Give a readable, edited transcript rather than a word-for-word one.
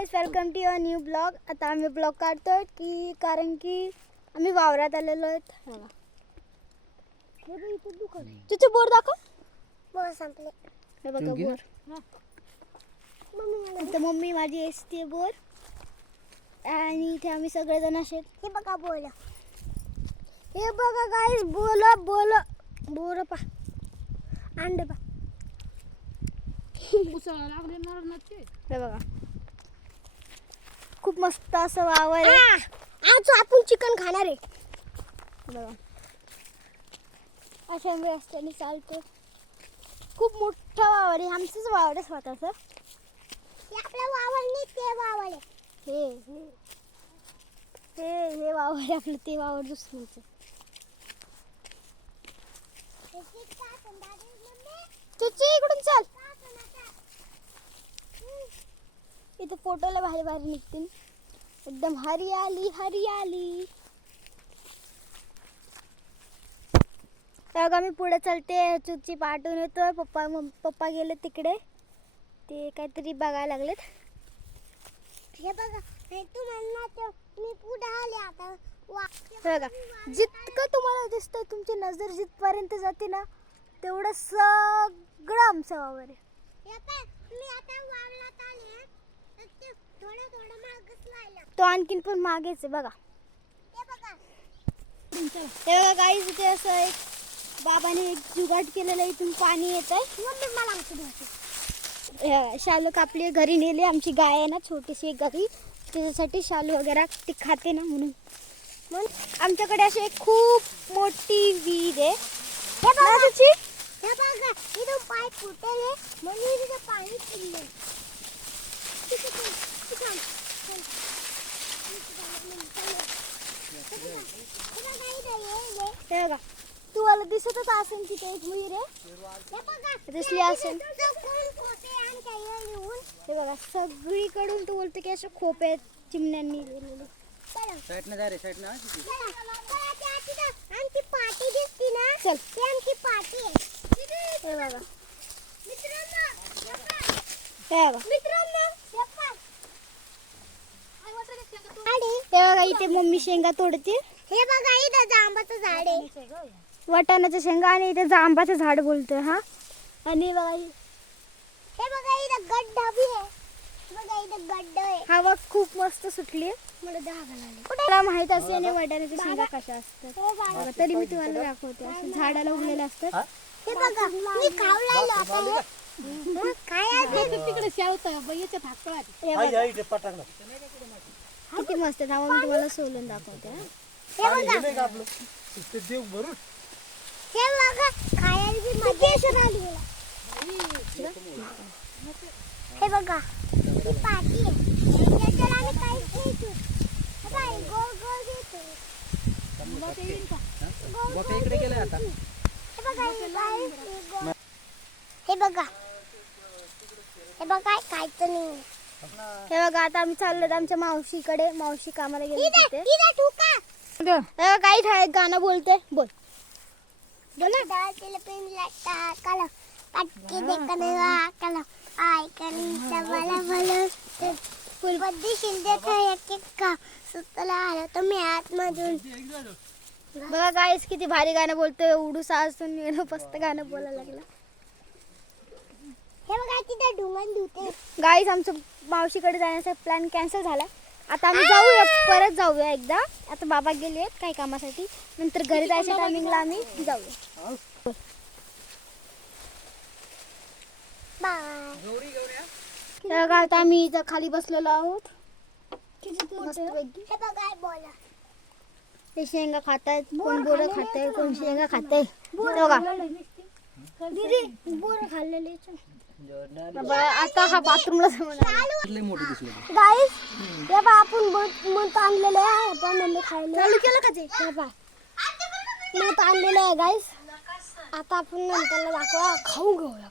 Guys, welcome to your new blog. आता आम्ही blog काढतोय की कारण की आम्ही वावरात आलेलो आहेत. तुझे बोर दाखव. बोर संपले. हे बघा बोर. आता मम्मी माझी असते बोर आणि इथे आम्ही सगळेजण असे. हे बघा बोल. हे बघा गाईज, बोल बोल बोर पा अंडे पा. हे बघा खूप मस्त असं वावर आहे. आज आपण चिकन खाणार आहे. बघा अशा रस्त्याने चालतो. खूप मोठा वावर आहे. आमचंच वावर आहे स्वतःच. हे आपलं वावर नाही, ते वावर आहे. हे हे हे हे वावर आहे आपलं. ते वावर दुसऱ्याचं. तुझी इकडून चल. इथे फोटोला भारी भारी निघतील. एकदम हरियाली हरियाली. तेव्हा मी पुढे चलते. चुची पाठवून येतोय. पप्पा गेले तिकडे. ते काहीतरी बघायला लागलेत. हे बघा, हे तू म्हणणार मी पुढे आले आता. बघा जितकं तुम्हाला दिसतंय, तुमची नजर जिथपर्यंत जाते ना, तेवढं सगळं आमचं वावर आहे. मी आता वावरात आले, थोडं मागच राहिला. तो आणखीन पण मागेच आहे बघा. हे बघा, हे बघा गाईज, इथे असं एक बाबाने एक जुगाट केलेलं. इथून पाणी येत आहे. मला आमचं शालू कापली, घरी नेली. आमची गाय आहे ना छोटीशी एक घरी, त्याच्यासाठी शालू वगैरे ती खाते ना, म्हणून आमच्याकडे अशी एक खूप मोठी विहीर आहे. हे बघा, इथं पाय फुटले म्हणून इथं पाणी फिरले. हे बघा, तुम्हाला दिसतच असेल तिथे एक विहीर आहे. दिसली असेल. हे बघा सगळीकडून तू बोलतो की असे खोपे आहेत चिमण्यांनी लिहिलेले. आमची पाटी दिसती ना, चल. ती आमची पाटी आहे. हे बघा, मित्रांनो, हे बघा इथे मम्मी शेंगा तोडते. हे बघा, इथं जांबाचं झाड आहे. वाटाण्याच्या शेंगा. आणि इथे जांबाचं झाड बोलतोय. हा, आणि बघा हे बघा, इथं गड्डा बी आहे. बघा, इथं गड्डा आहे. हवा खूप मस्त सुटली. मला धागा लागले. मला माहित असेल आणि वाटाण्याच्या शेंगा कशा असतात. बघा, तरी मी तुम्हाला दाखवते. असे झाडाला उगलेले असतात. हे बघा, मी खाऊ लागलो आता. मग काय आहे तिकडे किती मस्त. थांबा मी तुम्हाला सोलून दाखवते. हे बघा, हे बघा, खायला बी मजा आली. हे बघा, ही पाटी आहे. त्याच्यावर आम्ही काहीच नाही ठेवू. हे बघा, गोल गोल घेतो. हे बघा, ही गोल. हे बघा, हे बघा, खायचं नाही. हे बघा, आता आम्ही चाललो आमच्या मावशीकडे. मावशी कामाला गेली तिथे. तिथं ठुका. काही ठाण्यात गाणं बोलते. बोल बोला. डाळ तेल पेन लाटा काला पटके देखने वाकला आय कनी सबला भलो फुलबद्दी शिंदे खाया केका सुतला आला तुम्ही आतमधून. बघा गाईस, किती भारी गाणं बोलतोय. उडूसा असून मस्त गाणं बोलायला लागला. हे बघा, तिथे ढुंगण धुते. गाईस, आमचं मावशीकडे जाण्याचा प्लॅन कॅन्सल झाला. आता आम्ही जाऊया, परत जाऊया एकदा. आता बाबा गेले आहेत काही कामासाठी. नंतर घरी जायच्या टायमिंगला आम्ही जाऊया. बाय. बघा, आता आम्ही इथं खाली बसलेलो आहोत. मस्तपैकी. हे बघा, बोला. ते शेंगा खातायत. कोण बोरं खातंय, कोण शेंगा खातंय. बघा बोर खाल्लेले. आता हा बाथरूमला गाईस, हे बघा, आपण मत आणलेलं आहे. पण मम्मी खायला चालू केलं का ते? हे बघा, मत आणलेलं आहे गाईस. आता आपण नंतरला दाखवा. खाऊ घेऊया.